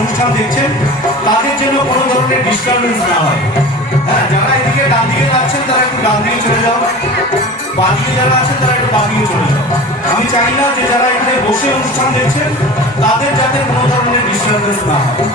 অনুষ্ঠান দেখছেন তাদের জন্য কোনো ধরনের ডিস্টারবেন্স না হয়। হ্যাঁ, যারা এদিকে ডান দিকে যাচ্ছেন তারা একটু ডান দিকে চলে যাও, বাঁ দিকে যারা আছেন তারা একটু বাঁ দিকে চলে যাও। আমি চাই না যে যারা এখানে বসে অনুষ্ঠান দেখছেন তাদের যাতে কোনো ধরনের ডিস্টারবেন্স না হয়।